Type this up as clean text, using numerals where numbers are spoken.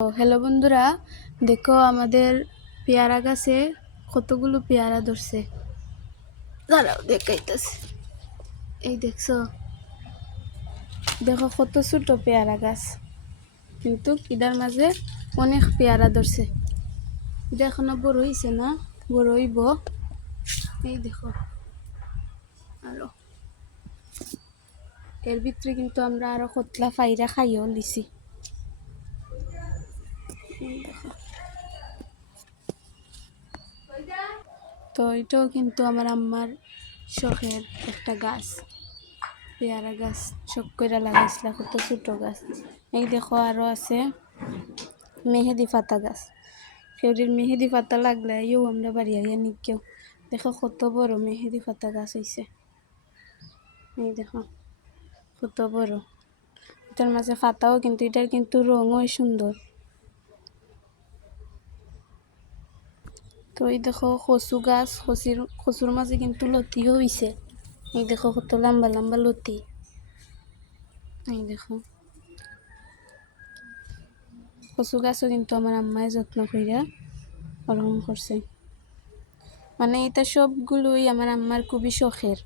Hello বন্ধুরা, দেখো আমাদের পেয়ারা গাছে কতগুলো পেয়ারা ধরছে। দাঁড়াও দেখাইতেছে। এই দেখছো, দেখো কত ছোট পেয়ারা গাছ, কিন্তু ইদার মাঝে অনেক পেয়ারা ধরছে। এটা এখনো বড় হইছে না, বড় হইব। এই দেখো, আরো এর ভিতরে কিন্তু আমরা আরো কতলা ফাইরা খাইও লিছি। তো এটাও কিন্তু আমার আম্মার শখের একটা গাছ, পেয়ারা গাছ। শখ করে লাগাইছিল, কত ছোট গাছ। এই দেখো আরো আছে মেহেদি পাতা গাছ। কেউরির মেহেদি পাতা লাগলে ইও আমরা বাড়ি আইয়া নিকেও। দেখো কত বড় মেহেদি পাতা গাছ হয়েছে। এই দেখো কত বড়। এটার মাঝে পাতাও কিন্তু, এটার কিন্তু রঙও সুন্দর। তো এই দেখো কচু গাছ, কচুর মাঝে কিন্তু লতিও হইছে। এই দেখো কত লম্বা লম্বা লতি। এই দেখো কচু গাছও কিন্তু আমার আম্মায় যত্ন কইরা ওরকম করছে। মানে এটা সবগুলোই আমার আম্মার খুবই শখের।